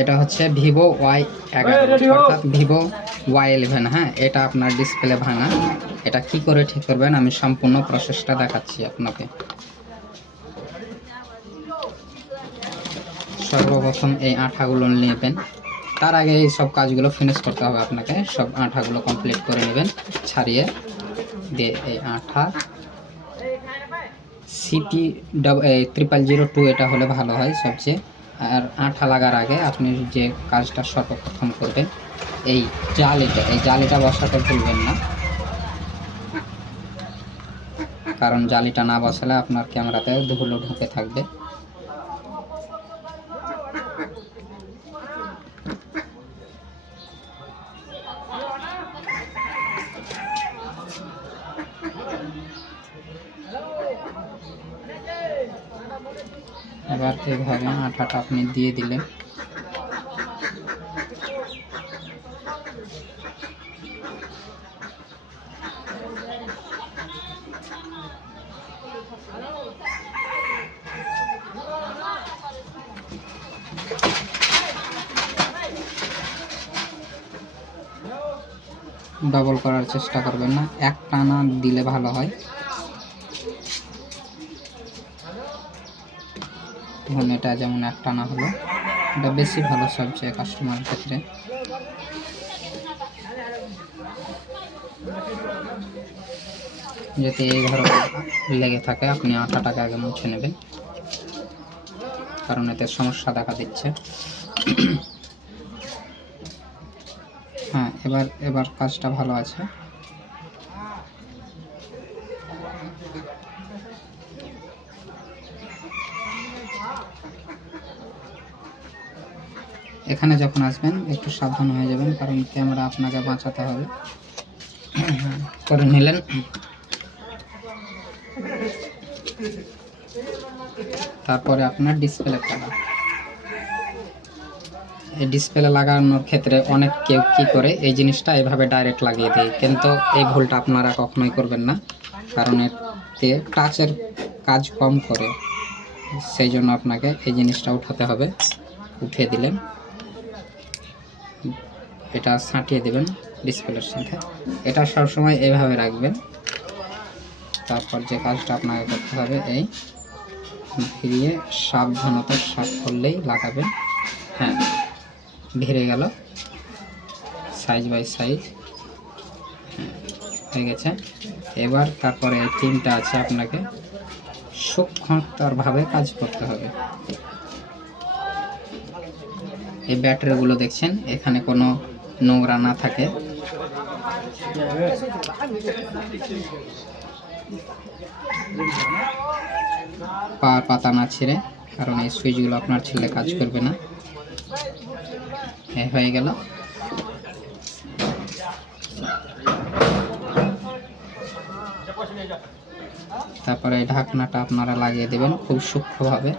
এটা হচ্ছে Vivo Y এগারো অর্থাৎ ভিভো ওয়াই ইলেভেন হ্যাঁ? এটা আপনার ডিসপ্লে ভাঙা। এটা কি করে ঠিক করবেন? আমি সম্পূর্ণ প্রসেসটা দেখাচ্ছি আপনাকে। সর্বপ্রথম এই আঠাগুলো নেবেন। তার আগে এই সব কাজগুলো ফিনিশ করতে হবে আপনাকে। সব আঠাগুলো কমপ্লিট করে নেবেন ছাড়িয়ে দিয়ে এই আঠা। সিটি ডাব ট্রিপল জিরো টু এটা হলে ভালো হয় সবচেয়ে। আর আঠা লাগার আগে আপনি যে কাজটা সর্বপ্রথম করবেন, এই জালিটা এই জালিটা বসাতে ভুলবেন না। কারণ জালিটা না বসালে আপনার ক্যামেরাতে ধুলো ঢুকে থাকবে। এবার এইভাবে আঠাটা আপনি দিয়ে দিলেন। ডবল করার চেষ্টা করবেন না। এক টানা দিলে ভালো হয়। এখন এটা যেমন একটা না হলো, এটা বেশি ভালো সবচেয়ে কাস্টমার ক্ষেত্রে। যদি এই ঘরে লেগে থাকে, আপনি আঠাটাকে আগে মুছে নেবেন, কারণ এতে সমস্যা দেখা দিচ্ছে। হ্যাঁ এবার এবার কাজটা ভালো আছে। এখানে যখন আসবেন, একটু সাবধান হয়ে যাবেন, কারণ ক্যামেরা আপনাকে বাঁচাতে হবে। করে নিলেন। তারপরে আপনার ডিসপ্লে এই ডিসপ্লে লাগানোর ক্ষেত্রে অনেক কেউ কী করে, এই জিনিসটা এভাবে ডাইরেক্ট লাগিয়ে দেয়। কিন্তু এই ভুলটা আপনারা কখনোই করবেন না, কারণ এতে টাচের কাজ কম করে। সেই জন্য আপনাকে এই জিনিসটা উঠাতে হবে। উঠিয়ে দিলেন। এটা ছাঁটিয়ে দেবেন ডিসপ্লের সাথে। এটা সবসময় এভাবে রাখবেন। তারপর যে কাজটা আপনাকে করতে হবে, এই ভিড়িয়ে সাবধানতার সাপ করলেই লাগাবেন হ্যাঁ ভিড়ে গেল। Size by size. হয়ে গেছে। এবার তারপরে তিনটা আছে আপনাকে সূক্ষ্মতরভাবে কাজ করতে হবে। এই ব্যাটারিগুলো দেখছেন, এখানে কোনো নোংরা না থাকে। পা পাতা না ছিঁড়ে, কারণ এই সুইচগুলো আপনার ছেলে কাজ করবে না। হ্যাঁ হয়ে গেল। তারপরে ঢাকনাটা আপনারা লাগিয়ে দেবেন খুব সূক্ষ্মভাবে।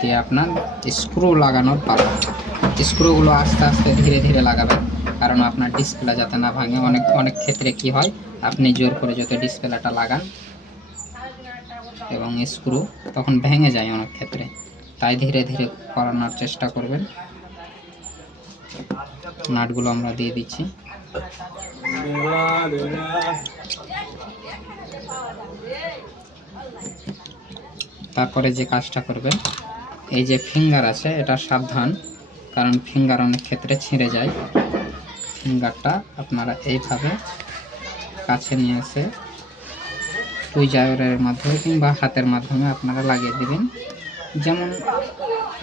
দিয়ে আপনার স্ক্রু লাগানোর পালা। স্ক্রুগুলো আস্তে আস্তে ধীরে ধীরে লাগাবেন, কারণ আপনার ডিসপ্লে যাতে না ভাঙে। অনেক অনেক ক্ষেত্রে কি হয়, আপনি জোর করে যত ডিসপ্লেটা লাগান এবং স্ক্রু তখন ভেঙে যায় অনেক ক্ষেত্রে। তাই ধীরে ধীরে করানোর চেষ্টা করবেন। নাটগুলো আমরা দিয়ে দিচ্ছি। তারপরে যে কাজটা করবে, এই যে ফিঙ্গার আছে, এটা সাবধান, কারণ ফিঙ্গার অনেক ক্ষেত্রে ছিঁড়ে যায়। ফিঙ্গারটা আপনারা এইভাবে কাছে নিয়ে এসে টুইজারের মাধ্যমে কিংবা হাতের মাধ্যমে আপনারা লাগিয়ে দেবেন। যেমন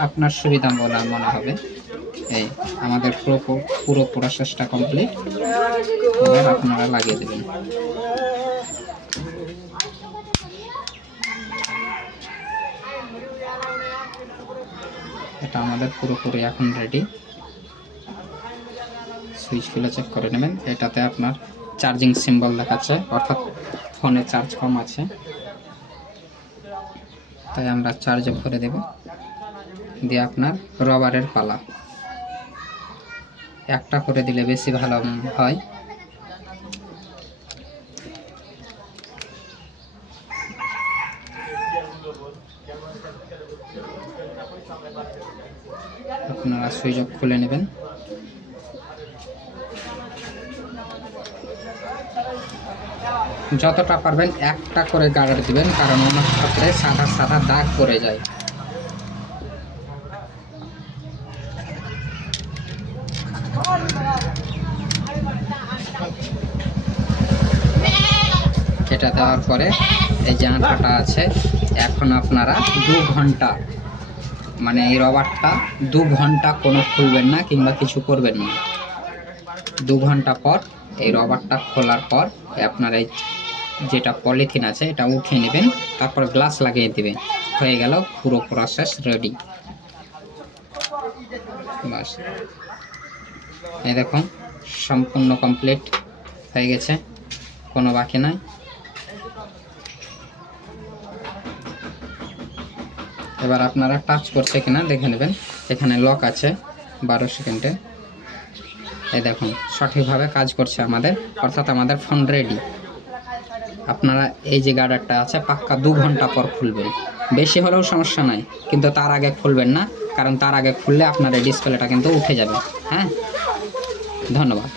আপনার সুবিধা বলে মনে হবে। এই আমাদের পুরো পুরো প্রসেসটা কমপ্লিট আপনারা লাগিয়ে দেবেন। এটা আমাদের পুরোপুরি এখন রেডি সুইচগুলো চেক করে নেবেন। এটাতে আপনার চার্জিং সিম্বল দেখাচ্ছে, অর্থাৎ ফোনে চার্জ কম আছে। তাই আমরা চার্জে ভরে দেব। দিয়ে আপনার রবারের পালা। একটা করে দিলে বেশি ভালো হয়। আপনারা সুইচ অফ খুলে নেবেন। যতটা পারবেন একটা করে গার্ডার দিবেন, কারণ অনেক ক্ষেত্রে সাদা সাদা দাগ পড়ে যায়। এটা দেওয়ার পরে এই যে আঠাটা আছে, এখন আপনারা দু ঘণ্টা মানে এই রবারটা দু ঘণ্টা কোনো খুলবেন না কিংবা কিছু করবেন না। দু ঘণ্টা পর এই রবারটা খোলার পর আপনার এই যেটা পলিথিন আছে এটা উঠিয়ে নেবেন, তারপর গ্লাস লাগিয়ে দেবেন। হয়ে গেল পুরো প্রসেস রেডি বাস। এই দেখুন, সম্পূর্ণ কমপ্লিট হয়ে গেছে, কোনো বাকি নাই। এবার আপনারা টাচ করছে কিনা দেখে নেবেন। এখানে লক আছে বারো সেকেন্ডে এই দেখুন, সঠিকভাবে কাজ করছে আমাদের, অর্থাৎ আমাদের ফোন রেডি আপনারা এই যে গার্ডারটা আছে, পাক্কা দু ঘণ্টা পর খুলবেন। বেশি হলেও সমস্যা নাই, কিন্তু তার আগে খুলবেন না, কারণ তার আগে খুললে আপনার এই ডিসপ্লেটা কিন্তু উঠে যাবে। হ্যাঁ? ধন্যবাদ।